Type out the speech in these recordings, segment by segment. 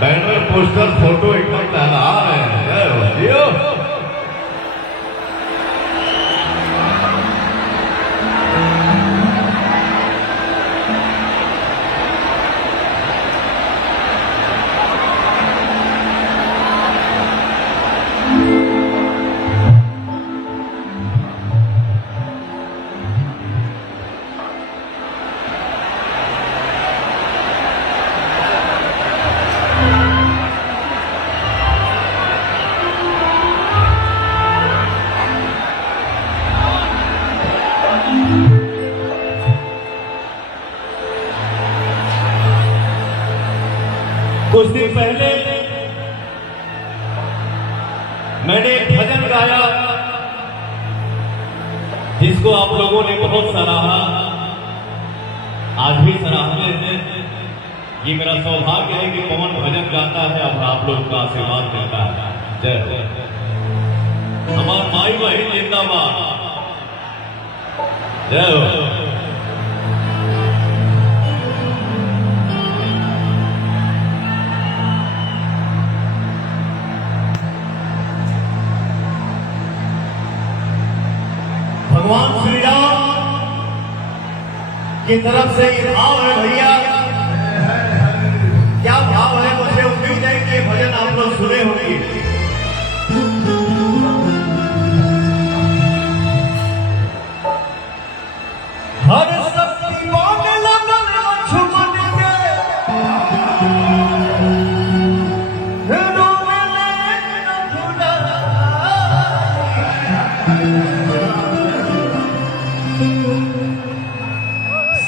Banner poster photo एकदम लहरा रहे हैं। जियो कुछ दिन पहले मैंने एक भजन गाया जिसको आप लोगों ने बहुत सराहा। आज भी सराहते हैं। ये मेरा सौभाग्य है कि पवन भजन गाता है और आप लोग का आशीर्वाद देता है। जय हो। हमार माई बहन जिंदाबाद। जय हो। भगवान श्री राम की तरफ से ये भाव है भैया। क्या भाव है? मुझे उम्मीद है कि ये भजन आप लोग सुने होंगे। हर शक्तिमान लगन लक्ष्मण के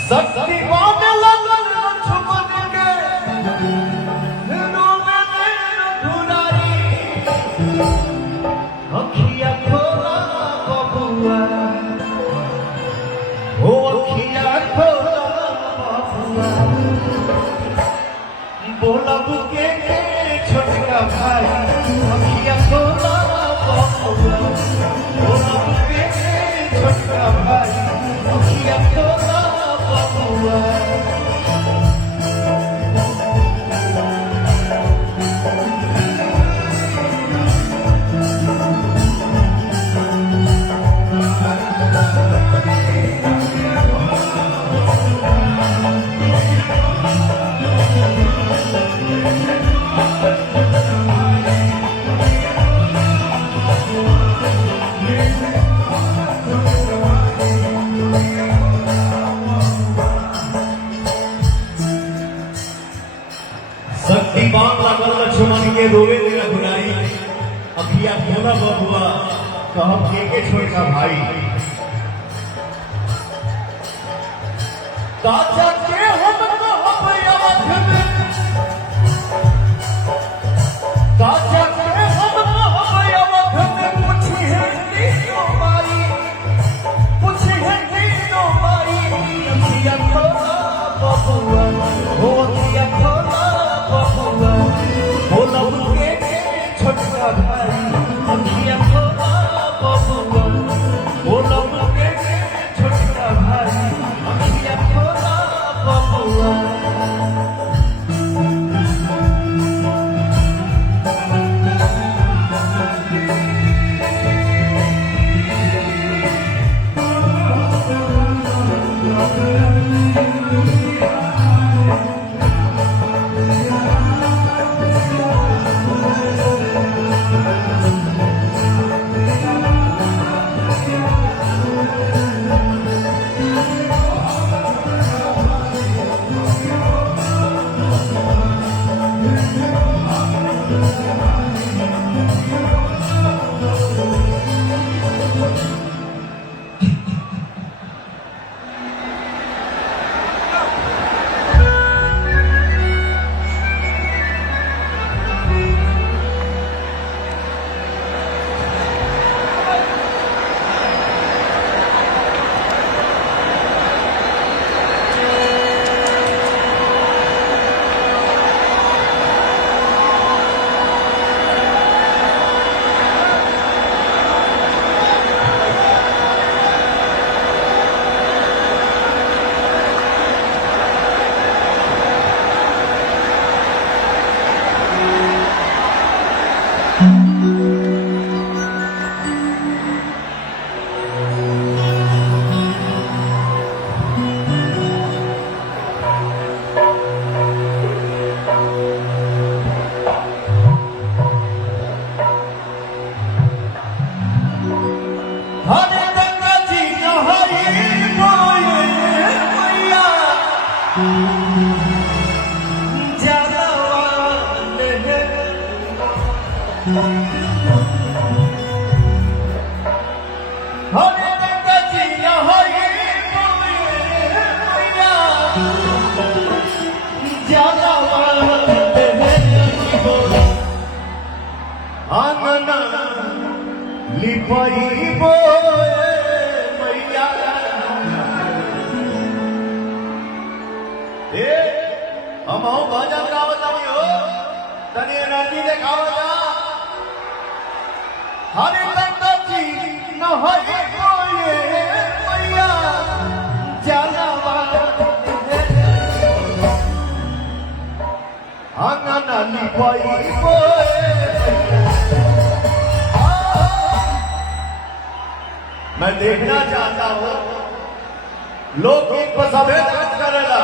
शक्तिमान लगन लक्ष्मण के अखिया खोला बबुआ, ओ अखिया खोला बबुआ, बोलब के छोटका भाई। अखिया खोला बबुआ, बोलब के छोटका भाई। अखिया खोला बबुआ। शक्तिमान लगन लक्ष्मण के रोवे दिन घुराई। अखिया खोला बबुआ, कहब के छोटका भाई। ताजा के हम कहब अवध में, ताजा के हम कहब अवध में। पूछी है तीनों मारी, पूछी है तीनों मारी। अखिया खोला बबुआ, ओ अखिया खोला बबुआ, बोलब के छोटका भाई। अखिया खोला बबुआ, बोलब के छोटका भाई। अखिया खोला बबुआ। हम भजन गावत हो तनी एनर्जी देखाओ जा हरे जी न होई कोई मैया जलवा आंगन लिपाई मैं देखना चाहता हूं लोग गीत पर सभे डांस करेगा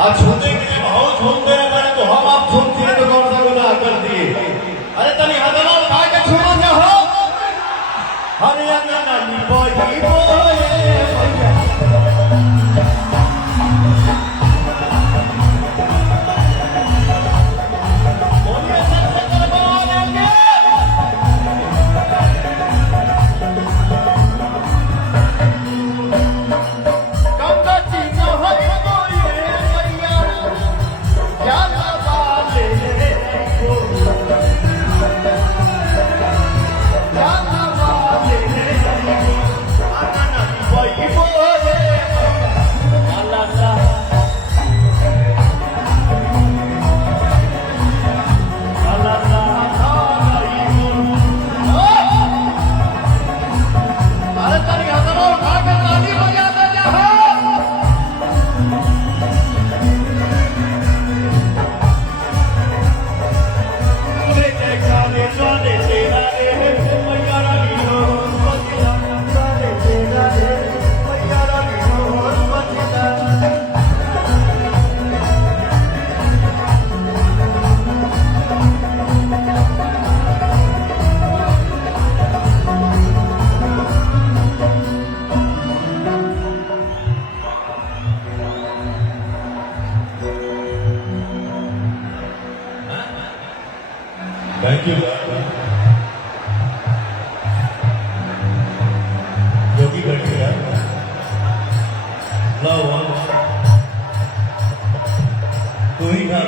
अब छूने के लिए बहुत झूमते हैं मैंने तो हम आप झूमती है तो कौन सा गुनाह कर दिए अरे तनी हथला उठा के छूनो चाहो हरे अंगना लिपाई Thank you. योगी बैठे यार लाओ तू ही खा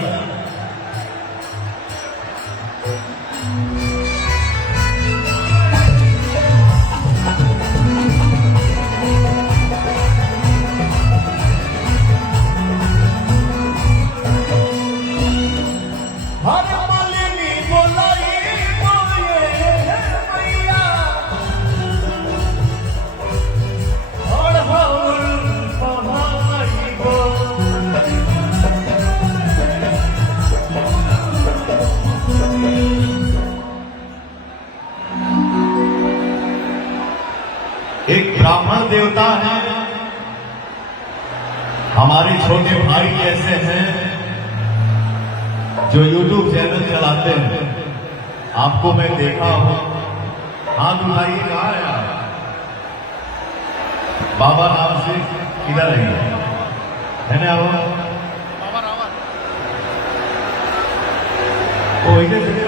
एक ब्राह्मण देवता है हमारे छोटे भाई जैसे हैं जो YouTube चैनल चलाते हैं आपको मैं देखा हूं हाथ उठाइए कहाँ है आप बाबा नाम से किधर है ना वो बाबा रावण वो इधर से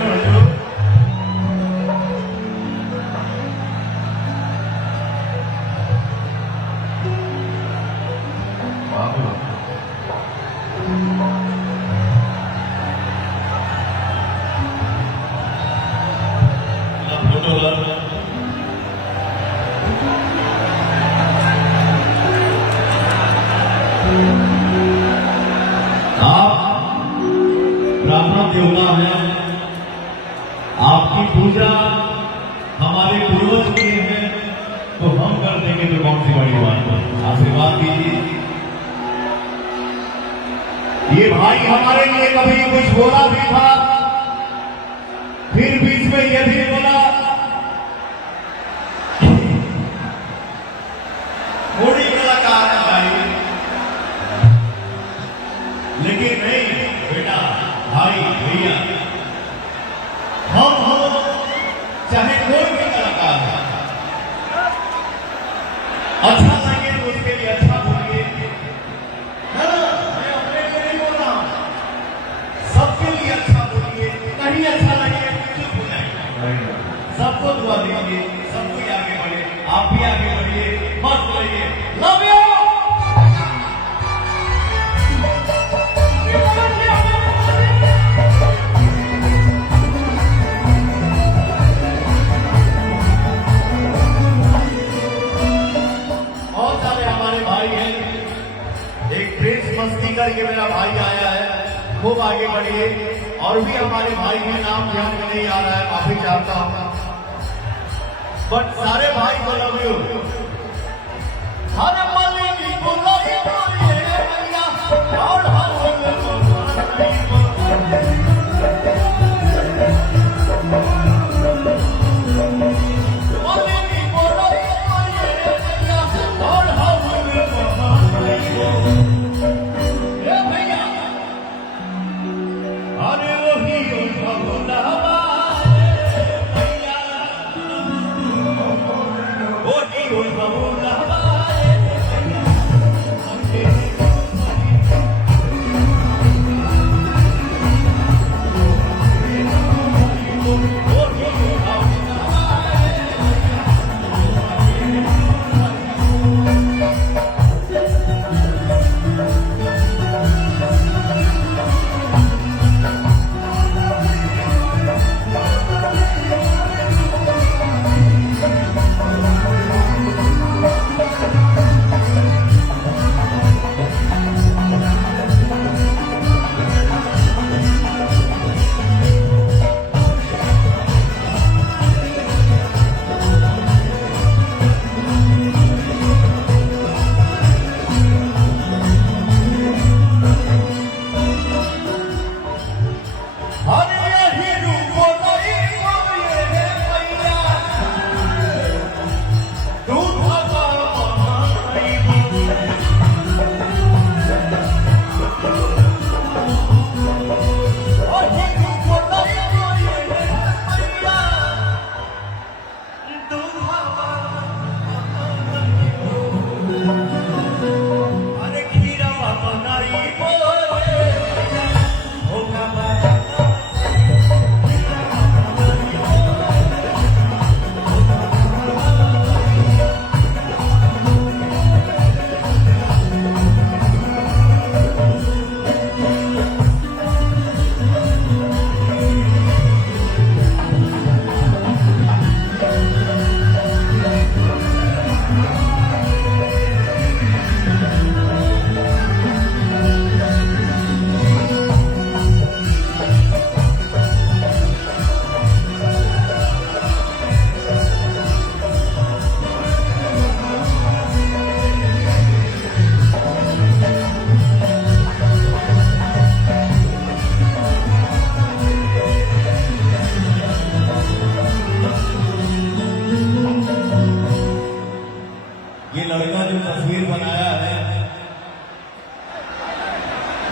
ब्राह्मण देवता है आपकी पूजा हमारे पूर्वज किए हैं तो हम कर देंगे तो कौन सी बड़ी बात है आशीर्वाद दीजिए ये भाई हमारे लिए कभी कुछ बोला भी था भाई भैया हम हो चाहे कोई भी कलाकार है, अच्छा लगे तो उसके लिए अच्छा बोलिए, है ना? मैं अपने लिए नहीं बोल रहा हूं, सबके लिए अच्छा बोलिए, नहीं अच्छा लगे चुप हो जाइए, सबको दुआ दीजिए, सबको आगे बढ़े, आप भी आगे बढ़िए, मस्त रहिए, लव यू। मस्ती करके मेरा भाई आया है, खूब आगे बढ़िए, और भी हमारे भाई के नाम ध्यान में नहीं आ रहा है, माफी चाहता हूं, बट सारे भाई को लव यू। हर मलिनी को लव यू भैया, और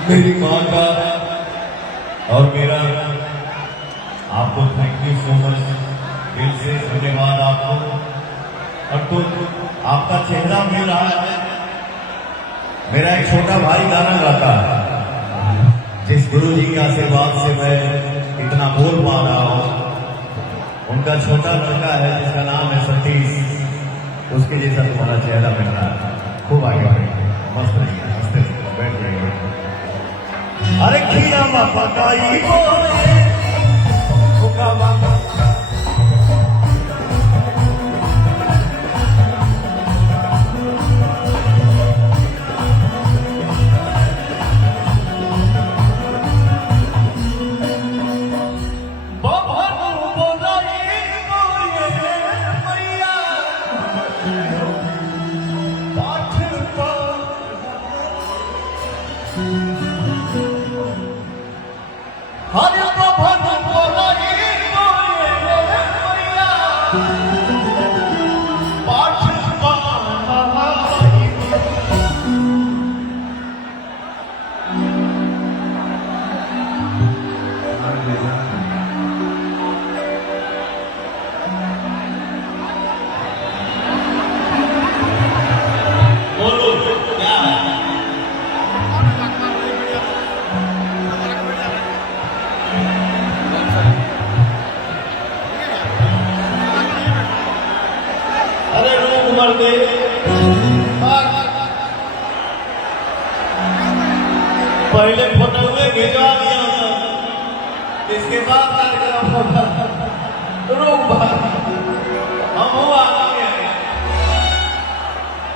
मेरी माँ का और मेरा आपको थैंक यू सो मच, दिल से धन्यवाद आपको। और तो आपका चेहरा मिल रहा है। मेरा एक छोटा भाई गाना गाता है, जिस गुरु जी के आशीर्वाद से मैं इतना बोल पा रहा हूँ। उनका छोटा लड़का है जिसका नाम है सतीश, उसके जैसा तुम्हारा चेहरा मिल रहा है। खूब आगे बढ़िए, मस्त रहिए, हंसते बैठ रहिए। अरे खीरा पकाई हरे कर दे। पहले फोटो में भिजवा दिया इसके बाद कार्यक्रम होगा। हम हुआ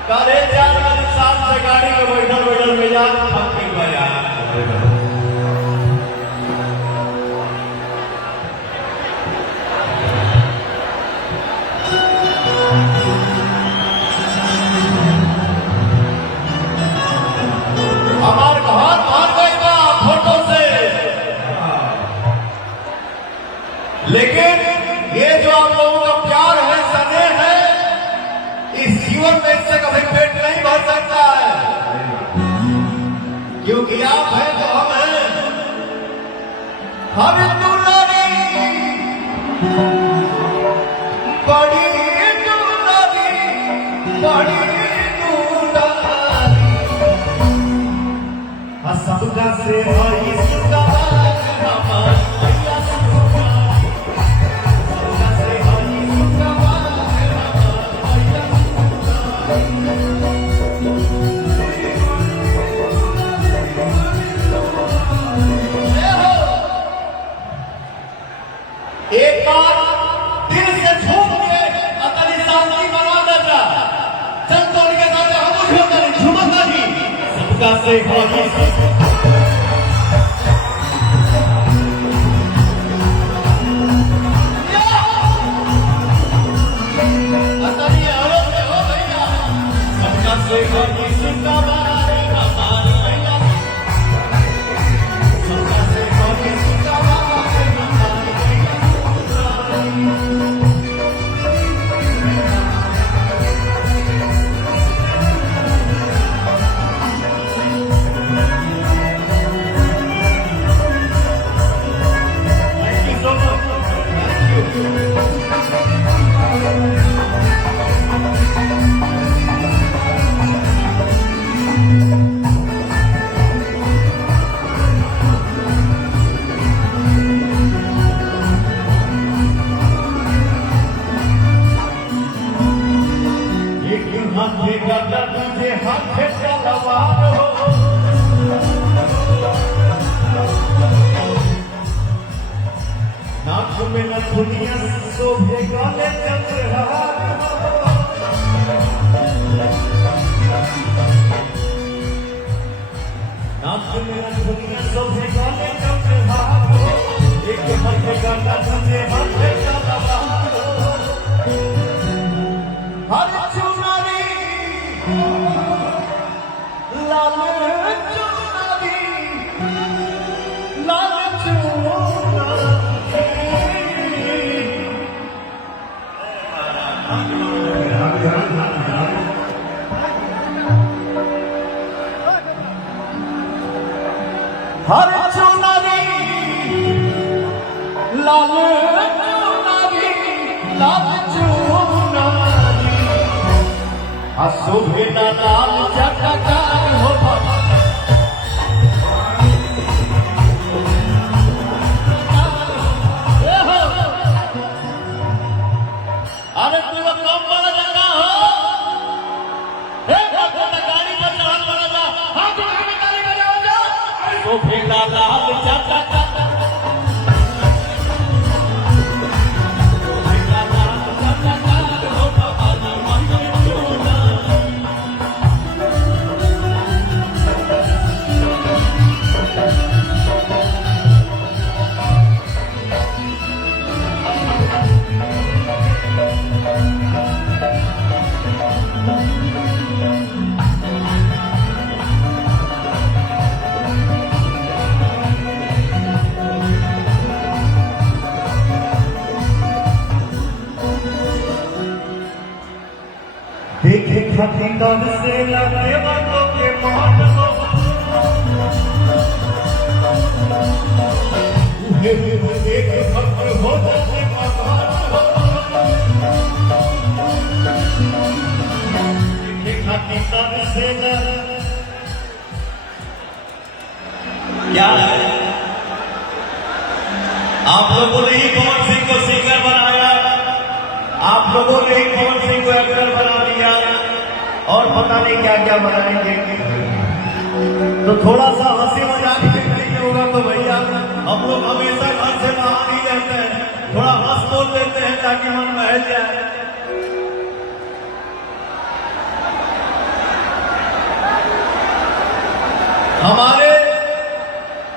करे 4 साल से गाड़ी में बैठल मिजाज फंके बजा। हमारे घर भाग गएगा फोटो से, लेकिन ये जो आप लोगों का प्यार है, स्नेह है, इस जीवन में इससे कभी पेट नहीं भर सकता है, क्योंकि आप हैं तो हम हैं। हम दुलारी बड़ी दुलारी बड़ी दुलारी सबका से हरी सुधा एक बार दिल से झूम के अपनी शांति बना देता चल तो उनके साथ हम झूमता ही सबका से तुझे हाथ तलवार हो नाक में न दुनिया शोभे गले चंद्रहार नाक में न दुनिया शोभे गले चंद्रहार एक हाथ गला तुझे हाथ तलवार हर चुनारी लाल चुनारी लाल हर चुनारी लाल चुनारी लाल चुनारी अशुभ नाम जगकार हो अरे तू कम बड़ा जगह हो गाड़ी पर चढ़ पड़ा जा हाथ में ताली बजाओ जा तो फिर लाल जगह देखे खाती तन से लगे बातों के मान हो देख भक्त हो जाते देखे खाती तन से क्या आप लोगों ने ही पवन सिंह को सिंगर बनाया आप लोगों ने पवन सिंह को एक्टर बना दिया और पता नहीं क्या क्या बनाएंगे। तो थोड़ा सा हंसी मजाक नहीं होगा तो भैया हम लोग हमेशा घर से बाहर ही रहते हैं, थोड़ा हंस बोल देते हैं ताकि मन बहल जाए। हमारे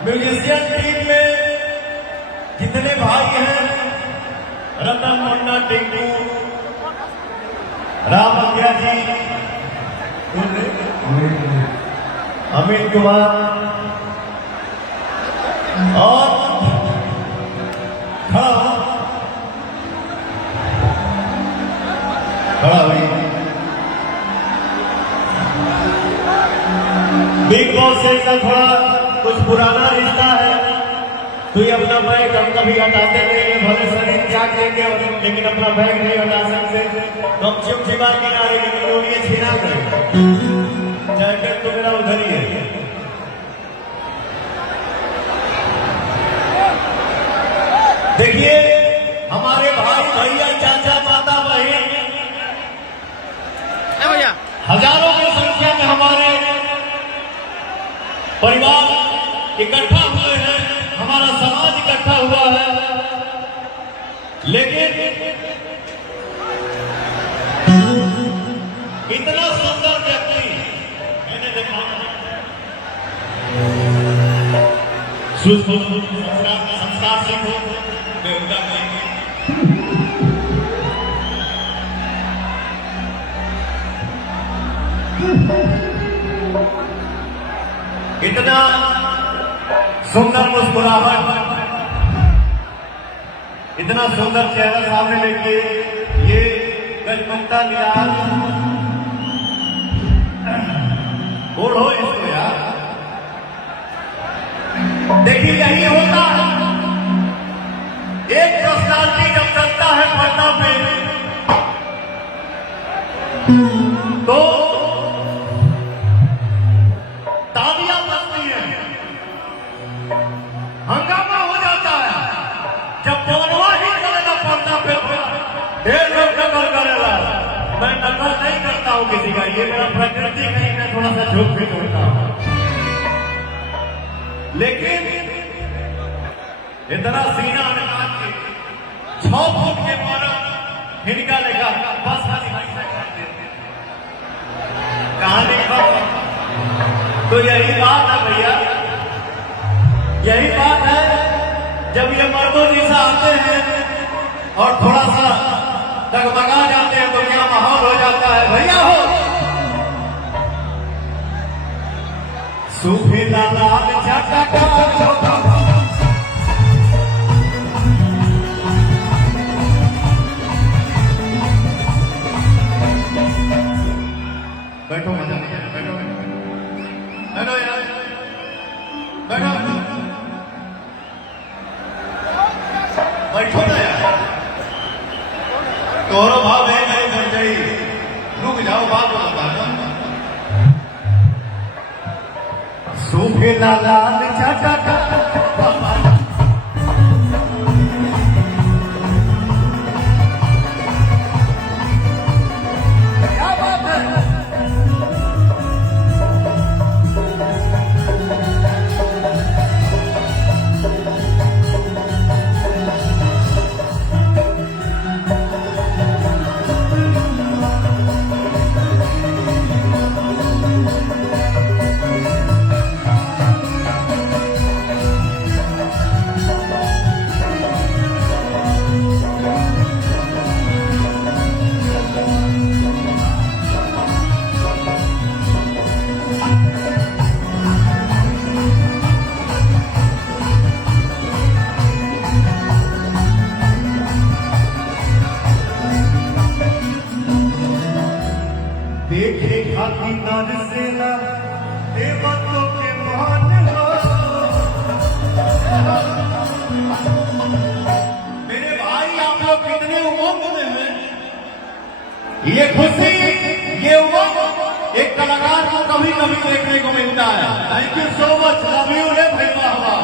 म्यूजिशियन टीम में जितने भाई हैं, रतन मुन्ना, टिंकू, राम अज्ञा जी, अमित कुमार और खड़ा हुई बिग बॉस से इसका थोड़ा कुछ पुराना रिश्ता है, तो ये अपना बैग हम कभी हटाते नहीं है, भले शरीर त्याग देंगे लेकिन अपना बैग नहीं हटा सकते। तो हम चिमचिमा किनारे लेकिन लोग ये छीना करें, जैकेट तो मेरा उधर ही है। देखिए हमारे भाई भैया, चाचा, माता, बहन, हजारों की संख्या में हमारे परिवार इकट्ठा हुए हैं, हमारा समाज इकट्ठा हुआ है, लेकिन इतना सुंदर व्यक्ति मैंने देखा, संस्कार सीखो, बेहुदा नहीं। इतना सुंदर मुस्कुराहट, इतना सुंदर चेहरा सामने लेके ये गजमुक्ता निराल, ओढ़ो इसको यार। देखिए यही होता है, एक पर्सनालिटी जब चलता है पर्दा पे तो तालियां बजती है, हंगामा हो जाता है। जब बोलवा ही चलेगा पर्दा पे ढेर लोग नकल करेगा। मैं नकल नहीं करता हूं किसी का, ये मेरा प्रकृति नहीं, मैं थोड़ा सा झूठ भी बोलता हूं, लेकिन इतना सीना निकाल के 6 फुट के मारा हिनका लेखा बस कहानी खत्म। तो यही बात है भैया, यही बात है जब ये मर्दों जैसा आते हैं और थोड़ा सा डगमगा जाते हैं तो क्या माहौल हो जाता है भैया। हो सुफीला लाल झटका बैठो, मजा नहीं है, बैठो बैठो यार, बैठो बैठो ना यार, तोरो भाव है नहीं बन जाई, रुक जाओ, बात बताता। सुफीला लाल झटका देखे खाती नार सेना देवतों के मान हो। मेरे भाई आप लोग कितने उमंग में हैं, ये खुशी, ये उमंग एक कलाकार को कभी कभी देखने को मिलता है। Thank you so much, love you रे भाई। हवा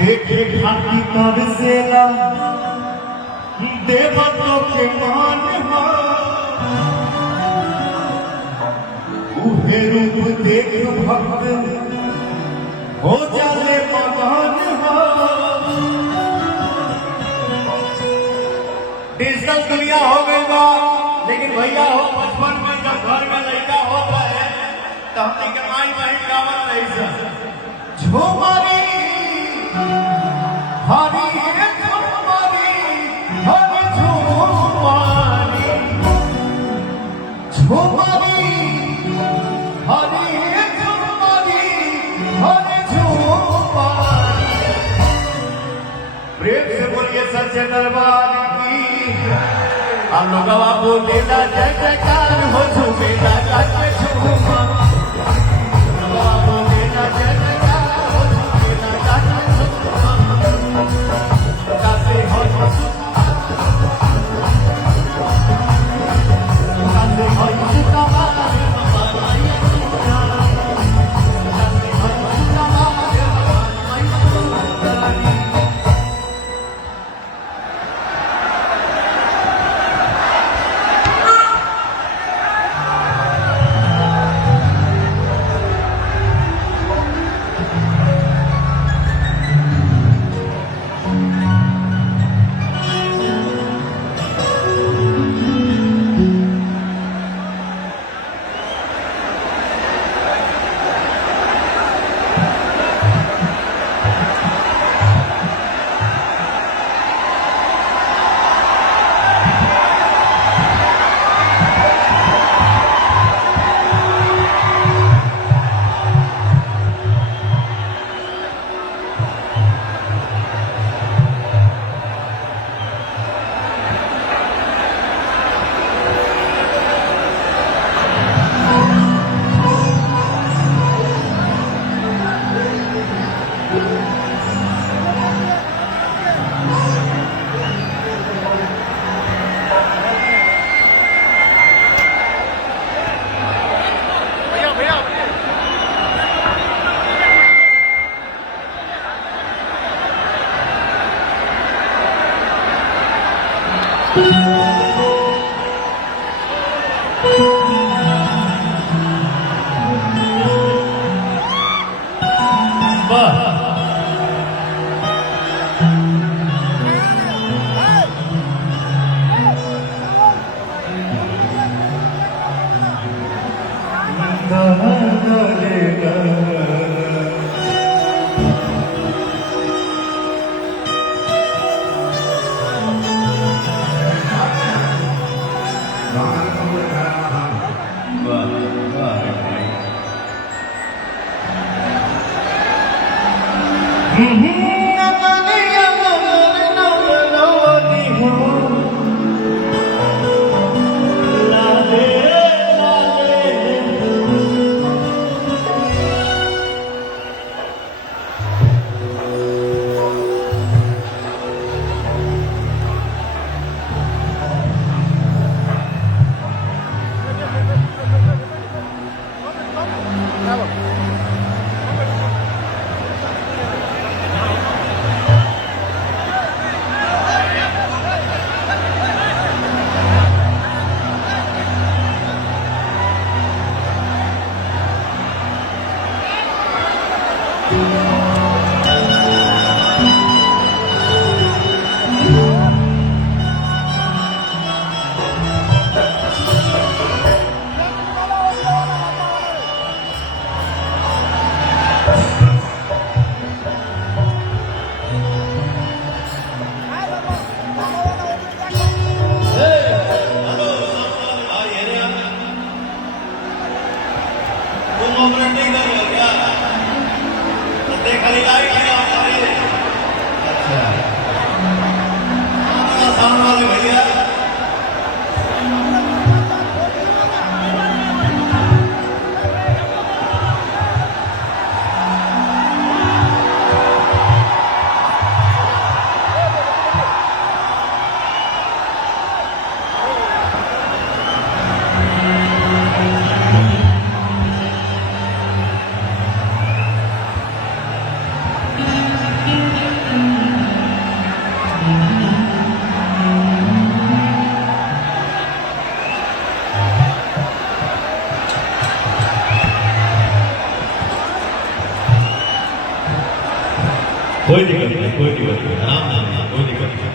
देखे खाती नार सेना देवतों के मान उहे रूप देख भक्त हो जाले मकान। डिजिटल दुनिया हो गई बा, लेकिन भैया हो बचपन में जब घर में लड़का होता है तो हमने के माई बहन गावत रही से झूमरी हरी झूमरी हरी झूमरी झूमरी हरी झूमरी हरी झूमरी। प्रेम से बोलिए सच्चे दरबार की। हम लोग बोलेला जय जयकार हो झूमेला जाके झूमा। बोलेला जय जयकार हो झूमेला जाके झूमा। जाते हो जाते हो सुतवार हमारा जाते हो सुतवार हमारा। कोई दिक्कत नहीं, कोई दिक्कत नहीं, आराम से, कोई दिक्कत नहीं।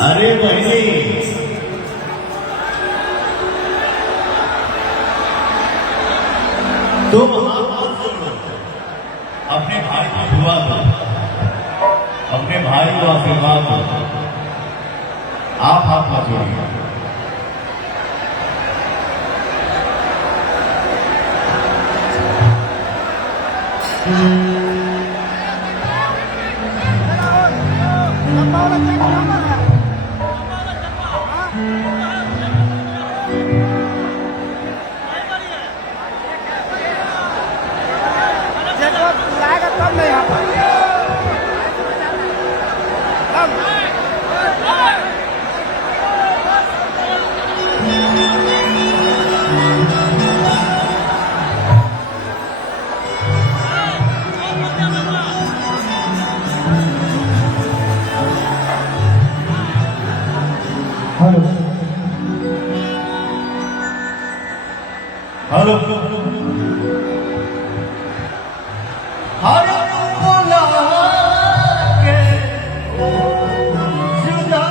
अरे बहनी, तुम हाथ जोड़ो, अपने भाई को दुआ दो, अपने भाई को आशीर्वाद दो। आप हाथ मत जोड़िए। हेलो हर बोला के जुदा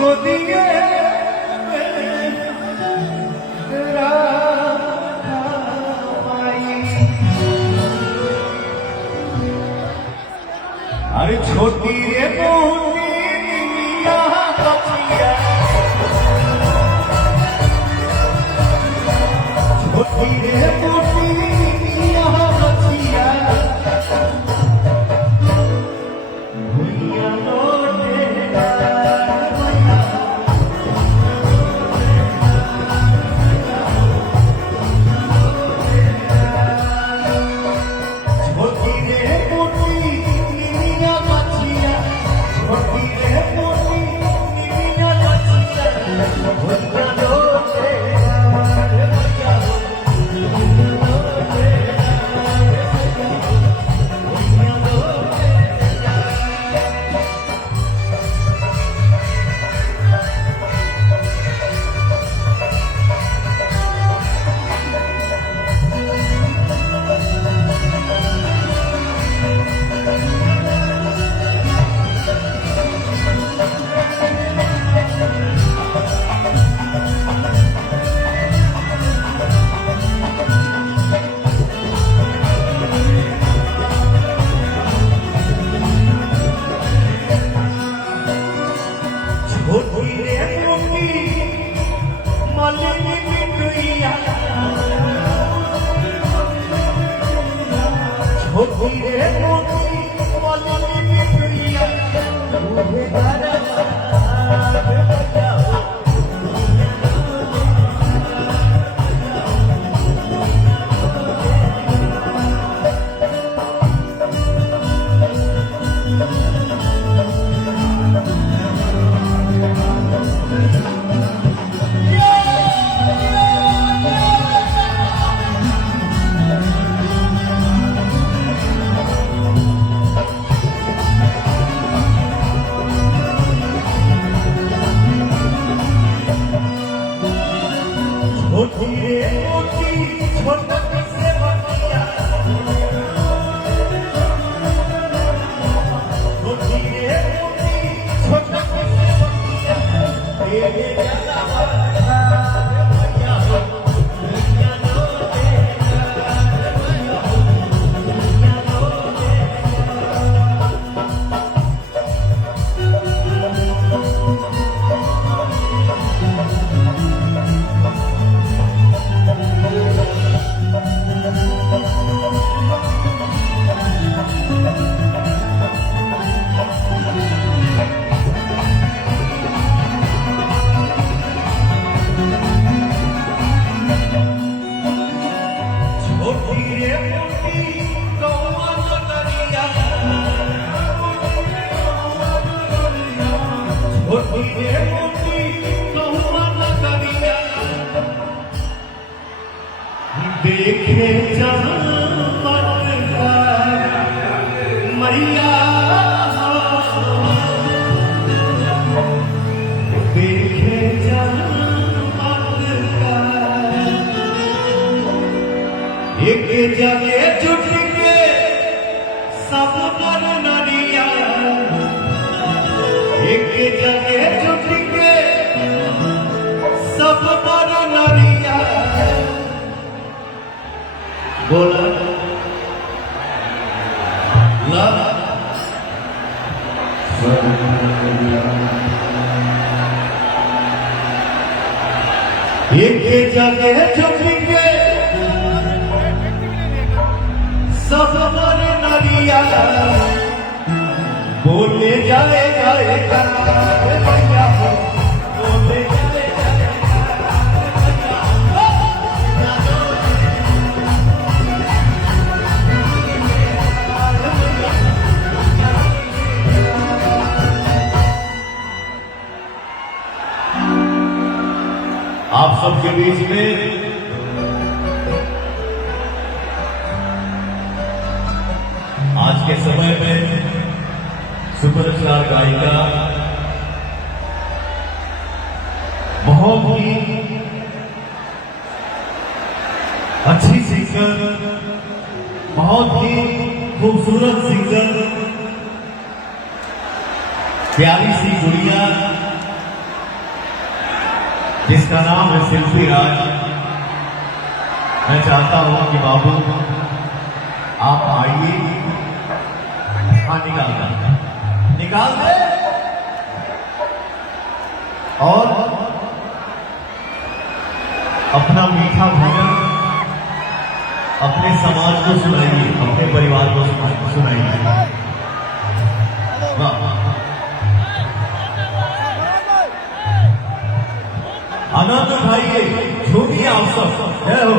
गोदिए अरे छोटी रे मोटी बचिया देखे मैया देखे एक जगह जुट के सब नर नरिया एक जगह जुट के सब नर नरिया बोला एक जगह छुप के सब नर नरिया बोले जाए जाएगा भैया बोले जाए आप सबके बीच में आज के समय में सुपरस्टार गायिका बहुत ही अच्छी सिंगर, बहुत ही खूबसूरत सिंगर, प्यारी सी गुड़िया जिसका नाम है शिल्पी राज। मैं चाहता हूं कि बाबू आप आइए। हाँ निकाल दे और अपना मीठा भजन अपने समाज को सुनाइए, अपने परिवार को सुनाइए। आनंद उठाइए, झूमिए आप सब। जय हो।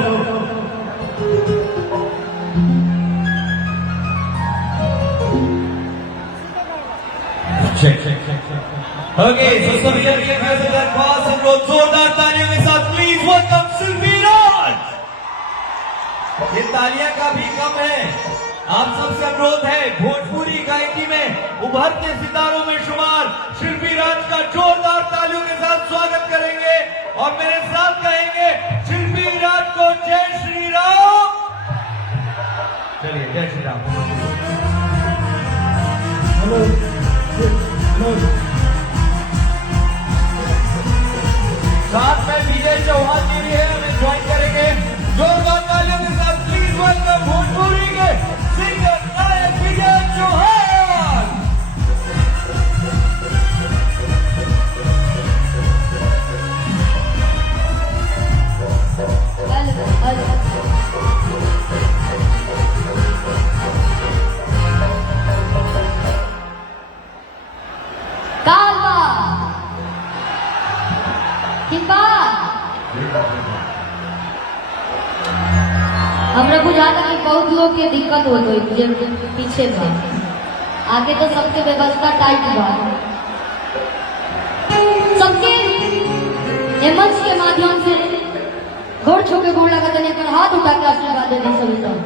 Okay, so सभी के दरख्वास्त अनुरोध जोरदार तालियों के साथ प्लीज वेलकम शिल्पी राज। ये तालियां काफी कम है, आप सबसे अनुरोध है भोजपुरी गायकी में उभरते सितारों में शुमार शिल्पी राज का जोरदार तालियों के साथ स्वागत करेंगे और मेरे साथ कहेंगे शिल्पी राज को जय श्री राम। चलिए जय श्री राम। साथ में विजय चौहान जी भी है, हमें ज्वाइन करेंगे। जोरदार तालियों के साथ प्लीज वेलकम भोजपुरी के सिंगर नायक विजय चौहान। हमरा बुझाता कि बहुत लोग के दिक्कत हो गई जे पीछे बा, आगे तो सबके व्यवस्था टाइट बा। सबके एमएस के माध्यम से गोड़ छू के गोड़ लगा देने पर हाथ उठा के आशीर्वाद देने सभी लोग।